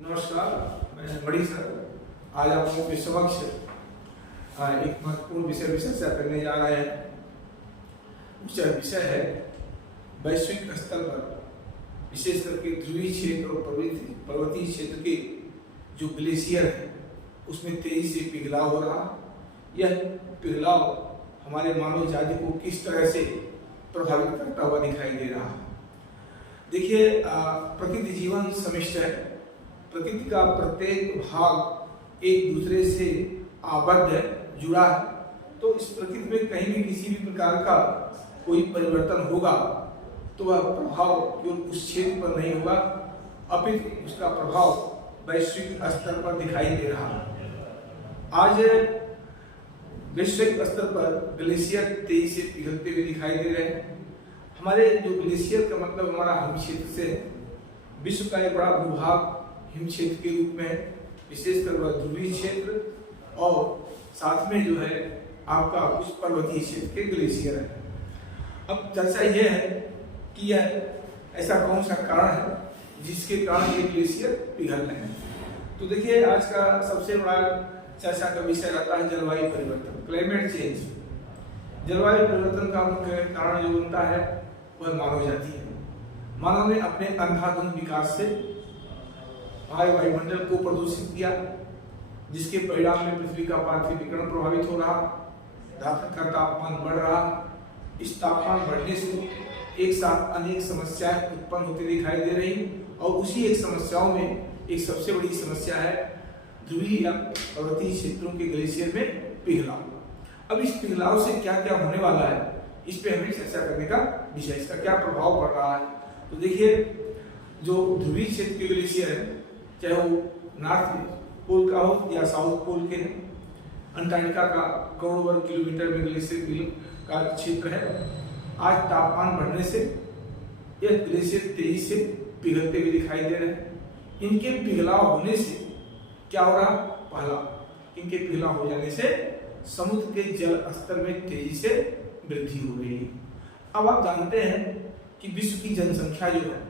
नमस्कार, मैं मणि सर आज आप लोगों के समक्ष एक महत्वपूर्ण विषय चर्चा करने जा रहे हैं। विषय है वैश्विक स्तर पर विशेष करके ध्रुवीय क्षेत्र और पर्वतीय क्षेत्र के जो ग्लेशियर है उसमें तेजी से पिघलाव हो रहा। यह पिघलाव हमारे मानव जाति को किस तरह से प्रभावित करता हुआ दिखाई दे रहा। देखिए, प्रकृति जीवन समिष्ट है। प्रकृति का प्रत्येक भाग एक दूसरे से आबद्ध है, जुड़ा है। तो इस प्रकृति में कहीं भी किसी भी प्रकार का कोई परिवर्तन होगा तो वह प्रभाव केवल उस क्षेत्र पर नहीं होगा, अपितु उसका प्रभाव वैश्विक स्तर पर दिखाई दे रहा है। आज वैश्विक स्तर पर ग्लेशियर तेजी से पिघलते हुए दिखाई दे रहे हैं। हमारे जो ग्लेशियर का मतलब हमारा हिम क्षेत्र से, विश्व का एक बड़ा भूभाग हिम क्षेत्र के रूप में, विशेषकर वह ध्रुवीय क्षेत्र और साथ में जो है आपका कुछ पर्वतीय क्षेत्र के ग्लेशियर है। अब चर्चा यह है कि यह ऐसा कौन सा कारण है जिसके कारण ये ग्लेशियर पिघल रहे हैं। तो देखिए, आज का सबसे बड़ा चर्चा का विषय रहता है जलवायु परिवर्तन, क्लाइमेट चेंज। जलवायु परिवर्तन का मुख्य कारण जो बनता है वह मानव जाति है। मानव ने अपने अंधाधुंध विकास से हमारे वायुमंडल को प्रदूषित किया, जिसके परिणाम में पृथ्वी का पार्थिवीकरण प्रभावित हो रहा, धरती का तापमान बढ़ रहा। इस तापमान बढ़ने से एक साथ अनेक समस्याएं उत्पन्न होती दिखाई दे रही और उसी एक समस्याओं में एक सबसे बड़ी समस्या है ध्रुवीय या पर्वतीय क्षेत्रों के ग्लेशियर में पिघलाव। अब इस पिघलाव से क्या क्या होने वाला है, इस पे हमें चर्चा करने का विषय, इसका क्या प्रभाव पड़ रहा है। तो देखिए, जो ध्रुवीय क्षेत्र के ग्लेशियर है, चाहे वो नॉर्थ पोल का हो या साउथ पोल के, अंटार्कटिका का करोड़ों वर्ग किलोमीटर में ग्लेशियर का क्षेत्र है। आज तापमान बढ़ने से यह ग्लेशियर तेजी से पिघलते हुए दिखाई दे रहे हैं। इनके पिघलाव होने से क्या हो रहा, पहला, इनके पिघलाव हो जाने से समुद्र के जल स्तर में तेजी से वृद्धि हो रही है। अब आप जानते हैं कि विश्व की जनसंख्या जो है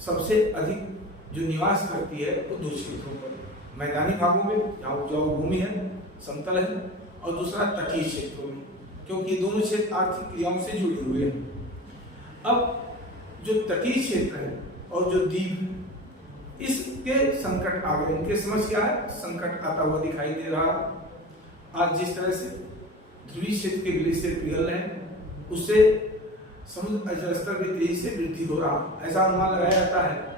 सबसे अधिक जो निवास करती है वो दो क्षेत्रों पर, मैदानी भागों में जहाँ उपजाऊ भूमि है, समतल है, और दूसरा तटीय क्षेत्रों में, क्योंकि दोनों क्षेत्र आर्थिक क्रियाओं से जुड़े हुए हैं। अब जो तटीय क्षेत्र है और जो द्वीप, इसके संकट आ गए। इनके समझ क्या है, संकट आता हुआ दिखाई दे रहा। आज जिस तरह से ध्रुवीय क्षेत्र के ग्लेशियर पिघल रहे हैं उससे समुद्र जल स्तर में तेजी से वृद्धि हो रहा। ऐसा अनुमान लगाया जाता है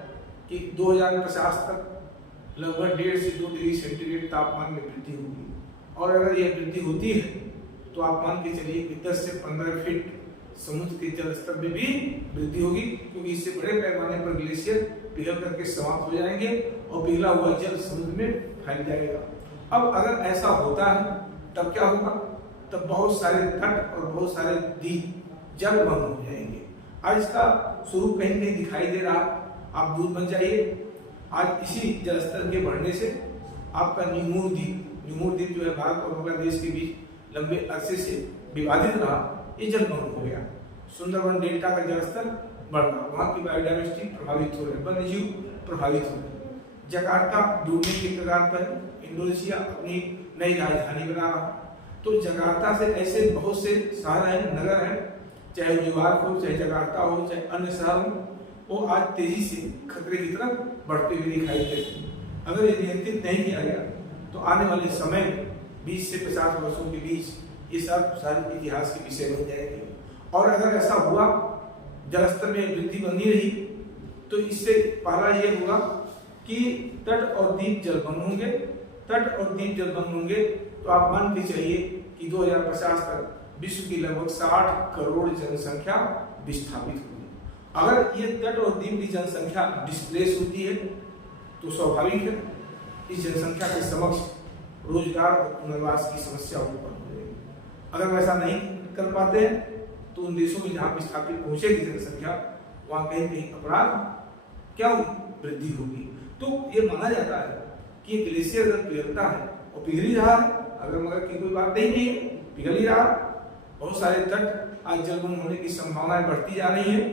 कि 2050 तक लगभग 1.5 से 2 डिग्री सेंटीग्रेड तापमान में वृद्धि होगी। और अगर यह वृद्धि होती है तो आप मान के चलिए कि 10 से 15 फीट समुद्र के जल स्तर में भी वृद्धि होगी, क्योंकि इससे बड़े पैमाने पर ग्लेशियर पिघल करके समाप्त हो जाएंगे और पिघला हुआ जल समुद्र में फैल जाएगा। अब अगर ऐसा होता है तब क्या होगा, तब बहुत सारे तट और बहुत सारे द्वीप जलमग्न हो जाएंगे। आज इसका स्वरूप कहीं कहीं दिखाई दे रहा। आप दूर बन जाइए, आज इसी जलस्तर के बढ़ने से आपका न्यूमूर द्वीप जो है भारत और बांग्लादेश के बीच लंबे अरसे से विवादित रहा, ये जलमग्न हो गया। सुंदरबन डेल्टा का जलस्तर बढ़ रहा, वहाँ की बायोडायवर्सिटी प्रभावित हो रही, वन्य जीव प्रभावित हो रहे। जकार्ता डूबने के कगार पर, इंडोनेशिया अपनी नई राजधानी बना रहा। तो जकार्ता से ऐसे बहुत से शहर हैं, नगर हैं, चाहे न्यूयॉर्क हो, चाहे जकार्ता हो, चाहे अन्य शहर हो, वो आज तेजी से खतरे की तरफ बढ़ते हुए दिखाई दे रहे हैं। अगर ये नियंत्रित नहीं किया गया तो आने वाले समय में 20 से 50 वर्षों के बीच ये सब सारे इतिहास के विषय बन जाएंगे। और अगर ऐसा हुआ, जलस्तर में वृद्धि बनी रही, तो इससे पहला ये होगा कि तट और द्वीप जलमग्न होंगे। तट और द्वीप जलमग्न होंगे तो आप मान के चलिए कि 2050 तक विश्व की लगभग 60 करोड़ जनसंख्या विस्थापित होगी। अगर ये तट और द्वीप की जनसंख्या डिस्प्लेस होती है तो स्वाभाविक है इस जनसंख्या के समक्ष रोजगार और पुनर्वास की समस्या उत्पन्न हो जाएगी। अगर वैसा नहीं कर पाते हैं तो उन देशों में जहाँ विस्थापित पहुंचेगी जनसंख्या, वहाँ कहीं कहीं अपराध क्या वृद्धि होगी। तो ये माना जाता है कि ये ग्लेशियर अगर पिघलता है और पिघल ही रहा है, अगर मगर की कोई बात नहीं है, पिघल ही रहा, बहुत सारे तट आज जलमग्न होने की संभावनाएं बढ़ती जा रही है।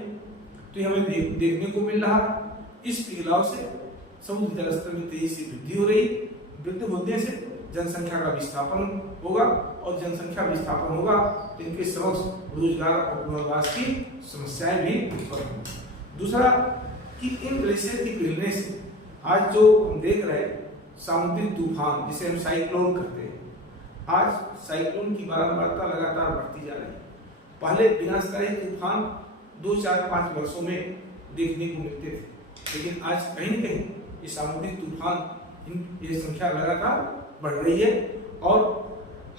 तो हमें देखने को मिल रहा, इस पिघलाव से समुद्र जल स्तर में तेजी से वृद्धि हो रही है। वृद्धि होने से जनसंख्या का विस्थापन होगा, और जनसंख्या विस्थापन होगा तो इनके समक्ष रोजगार और पुनर्वास की समस्याएं भी उत्पन्न होंगी। दूसरा कि इन ग्लेशियर के पिघलने से आज जो हम देख रहे हैं सामुद्रिक तूफान, जिसे हम साइक्लोन कहते हैं, आज साइक्लोन की बारंबारता लगातार बढ़ती जा रही है। पहले विनाशकारी तूफान 2, 4, 5 वर्षों में देखने को मिलते थे, लेकिन आज कहीं न कहीं ये सामुद्रिक तूफान ये संख्या लगातार बढ़ रही है, और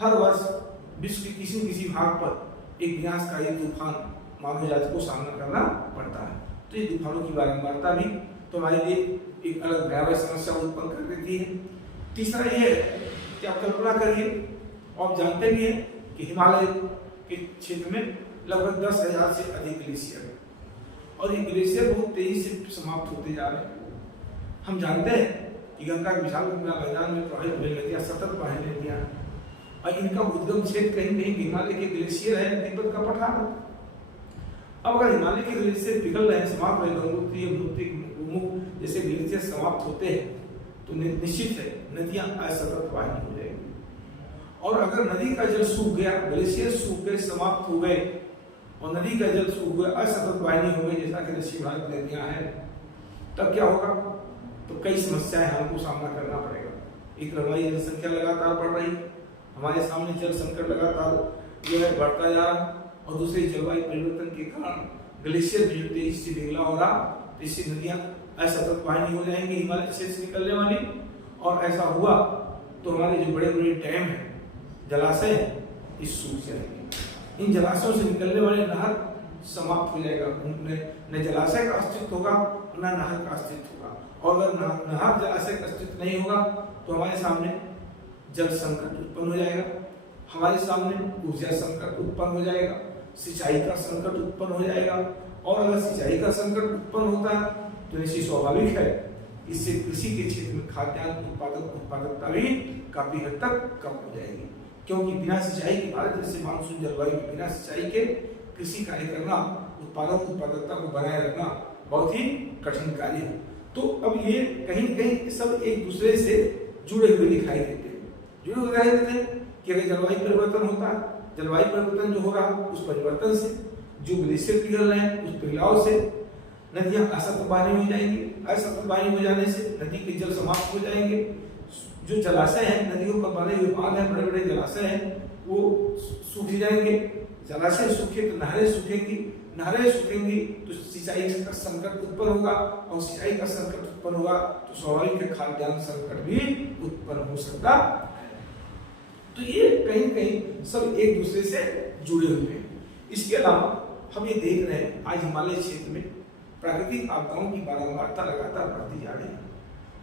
हर वर्ष विश्व के किसी न किसी भाग पर एक विनाशकारी तूफान मानव जाति को सामना करना पड़ता है। तो ये तूफानों की बारंबारता भी तो हमारे लिए एक अलग भयावह समस्या उत्पन्न कर देती है। तीसरा ये है कि आप कल्पना करिए, आप जानते भी हैं कि हिमालय के क्षेत्र में लगभग 10,000 से अधिक ग्लेशियर है, और ये ग्लेशियर बहुत तेजी से समाप्त होते जा रहे हैं। हम जानते हैं कि गंगा के विशाल मैदान में प्रवाहित हुई नदियां सतत बह रही हैं, और इनका उद्गम क्षेत्र कहीं कहीं हिमालय के ग्लेशियर है, तिब्बत का पठार। अब अगर हिमालय के ग्लेशियर पिघल रहे हैं, समाप्त रहे, गंगोत्री, यमुनोत्री, गोमुख जैसे ग्लेशियर समाप्त होते हैं, तो निश्चित है नदियां असतत वाहिनी हो जाएंगी। और अगर नदी का जल सूख गया, ग्लेशियर सूख गए, समाप्त हो गए, और नदी का जल सूख गया, असतत वाहिनी हो गई, जैसा कि दक्षिण भारत में नदियां हैं, तब क्या होगा? तो कई समस्याएं हमको सामना करना पड़ेगा। एक हमारी जनसंख्या लगातार बढ़ रही है, हमारे सामने जल संकट लगातार जो है बढ़ता जा रहा है, और दूसरी जलवायु परिवर्तन के कारण ग्लेशियर भी तेजी से पिघला हो रहा, तो इससे नदियां असतत वाहिनी हो जाएंगी हिमालय क्षेत्र से निकलने वाली। और ऐसा हुआ तो हमारे जो बड़े बड़े डैम हैं, जलाशय हैं, इस सूख जाएंगे। इन जलाशयों से निकलने वाले नहर समाप्त हो जाएगा, न जलाशय का अस्तित्व होगा न नहर का अस्तित्व होगा। और अगर नहर जलाशय का अस्तित्व नहीं होगा तो हमारे सामने जल संकट उत्पन्न हो जाएगा, हमारे सामने ऊर्जा संकट उत्पन्न हो जाएगा, सिंचाई का संकट उत्पन्न हो जाएगा। और अगर सिंचाई का संकट उत्पन्न होता है तो निश्चित स्वाभाविक है, इससे कृषि के क्षेत्र में खाद्यान्न उत्पादकता भी काफी हद तक कम हो जाएगी, क्योंकि बिना सिंचाई के भारत जैसे मानसून जलवायु में बिना सिंचाई के कृषि कार्य करना, उत्पादकता को बनाए रखना बहुत ही कठिन कार्य है। तो अब ये कहीं न कहीं सब एक दूसरे से जुड़े हुए दिखाई देते हैं कि अगर जलवायु परिवर्तन होता है, जलवायु परिवर्तन जो हो रहा है उस परिवर्तन से, जो ग्लेशियर पिघल रहे हैं उस पिघलाव से नदियां असतत वाहिनी हो जाएंगी, असतत वाहिनी हो जाने से नदी के जल समाप्त हो जाएंगे। जो जलाशय हैं, नदियों पर बने हुए बांध हैं, बड़े बड़े जलाशय हैं, वो सूख जाएंगे। जलाशय सूखे तो नहरें सूखेंगी, नहरें सूखेंगी तो सिंचाई का संकट उत्पन्न होगा, और सिंचाई का संकट उत्पन्न होगा तो स्वाभाविक है खाद्यान्न संकट भी उत्पन्न हो सकता है। तो ये कहीं कहीं सब एक दूसरे से जुड़े हुए हैं। इसके अलावा हम ये देख रहे हैं आज हिमालय क्षेत्र में प्राकृतिक आपदाओं की बारंबारता लगातार बढ़ती जा रही है,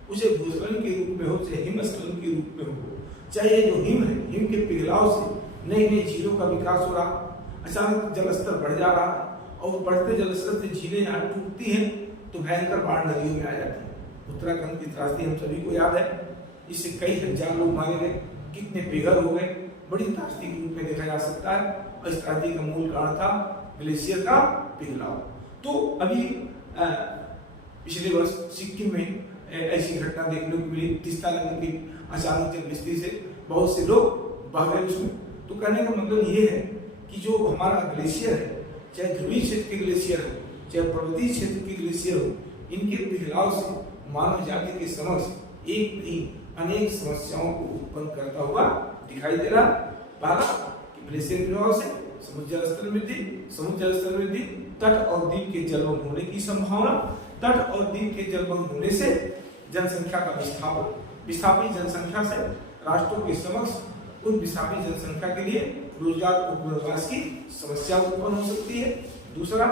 उसे भूस्खलन के रूप में हो, चाहे हिमस्खलन के रूप में हो, चाहे जो हिम है, हिम के पिघलाव से नई नई झीलों का विकास हो रहा, अचानक जल स्तर बढ़ जा रहा, और बढ़ते जल स्तर से झीलें यहाँ टूटती हैं तो भयंकर बाढ़ नदियों में आ जाती है। उत्तराखंड की त्रासदी हम सभी को याद है, इससे कई हजार लोग मारे गए, कितने बेघर हो गए, बड़ी त्रासदी के रूप में देखा जा सकता है। और इस त्रासदी का मूल कारण था ग्लेशियर का पिघलाव। तो अभी पिछले वर्ष सिक्किम में ऐसी घटना देखने को मिली, तीस्ता नदी की अचानक जलस्ती से बहुत से लोग बह गए उसमें। तो कहने का मतलब ये है कि जो हमारा ग्लेशियर है, चाहे ध्रुवीय क्षेत्र के ग्लेशियर हो, चाहे पर्वतीय क्षेत्र के ग्लेशियर हो, इनके पिघलाव से मानव जाति के समक्ष एक नहीं अनेक समस्याओं को उत्पन्न करता हुआ दिखाई दे रहा। पहला कि ग्लेशियर पिघलाव से समुद्र जल स्तर वृद्धि, तट और द्वीप के जलमग्न होने की संभावना, तट और द्वीप के जलमग्न होने से जनसंख्या का विस्थापित जनसंख्या से राष्ट्रों के समक्ष उन विस्थापित जनसंख्या के लिए रोजगार और पुनर्वास की समस्या उत्पन्न हो सकती है। दूसरा,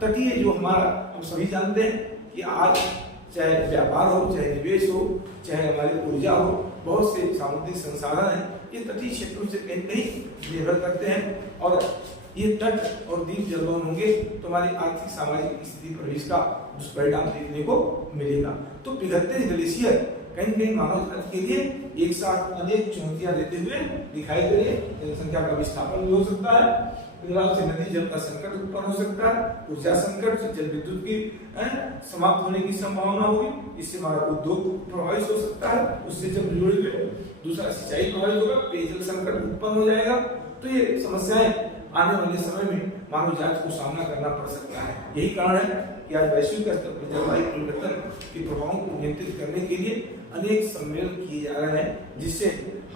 तटीय जो हमारा हम सभी जानते हैं कि आज चाहे व्यापार हो, चाहे निवेश हो, चाहे हमारी ऊर्जा हो, बहुत से सामुद्रिक संसाधन हैं, ये तटीय क्षेत्रों से कहीं कहीं निर्भर करते हैं। और ये तट और द्वीप जलमग्न होंगे तो हमारी आर्थिक सामाजिक स्थिति पर इसका दुष्परिणाम देखने को मिलेगा। तो पिघलते ग्लेशियर कहीं कहीं मानव जाति के लिए एक साथ अनेक चुनौतियां देते हुए दिखाई दे रही है। जनसंख्या का विस्थापन भी हो सकता है, विद्युत से नदी जल का संकट उत्पन्न हो सकता है, ऊर्जा संकट से जल विद्युत की समाप्त होने की संभावना होगी, इससे हमारा उद्योग प्रभावित हो सकता है, उससे जब जुड़े। दूसरा सिंचाई प्रभावित होगा, पेयजल संकट उत्पन्न हो जाएगा। तो ये समस्याएं आने वाले समय में मानव जाति को सामना करना पड़ सकता है। यही कारण है कि आज वैश्विक स्तर पर जलवायु परिवर्तन के प्रभावों को नियंत्रित करने के लिए अनेक सम्मेलन किए जा रहे हैं, जिससे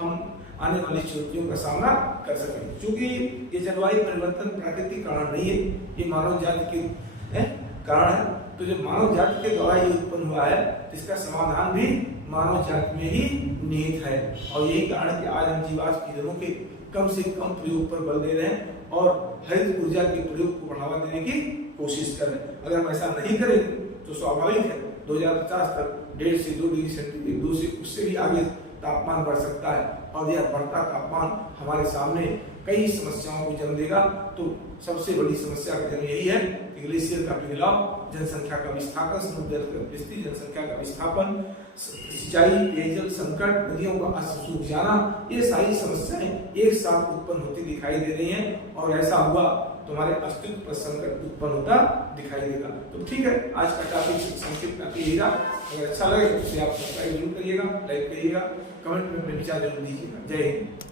हम आने वाली चुनौतियों का सामना कर सकें। क्योंकि ये जलवायु परिवर्तन प्राकृतिक कारण नहीं है, ये मानव जाति के कारण है। तो जब मानव जाति के द्वारा ये उत्पन्न हुआ है, इसका समाधान भी मानव जाति में ही निहित है। और यही कारण है कि आज हम जीवाश्म ईंधनों के कम से कम प्रयोग पर बल दे रहे हैं और हरित ऊर्जा के प्रयोग को बढ़ावा देने की कोशिश कर रहे हैं। अगर हम ऐसा नहीं करेंगे तो स्वाभाविक है 2050 तक 1.5 से 2 डिग्री सेंटीग्रेड, 2 से उससे भी आगे तापमान बढ़ सकता है। और यह बढ़ता तापमान हमारे सामने कई समस्याओं को जन्म देगा। तो सबसे बड़ी समस्या का जन्म यही है कि ग्लेशियर का पिघलाव, जनसंख्या का विस्थापन, समुद्र की जनसंख्या का विस्थापन, सिंचाई, पेयजल संकट, नदियों का सूख जाना, ये सारी समस्याएं एक साथ उत्पन्न होती दिखाई दे रही हैं। और ऐसा हुआ तो हमारे अस्तित्व पर संकट उत्पन्न होता दिखाई देगा। तो ठीक है, आज का टॉपिक संक्षिप्त में रहिएगा। अगर अच्छा लगे तो उसे आप सब्सक्राइब जरूर करिएगा, लाइक करिएगा, कमेंट में अपने विचार जरूर दीजिएगा। जय हिंद।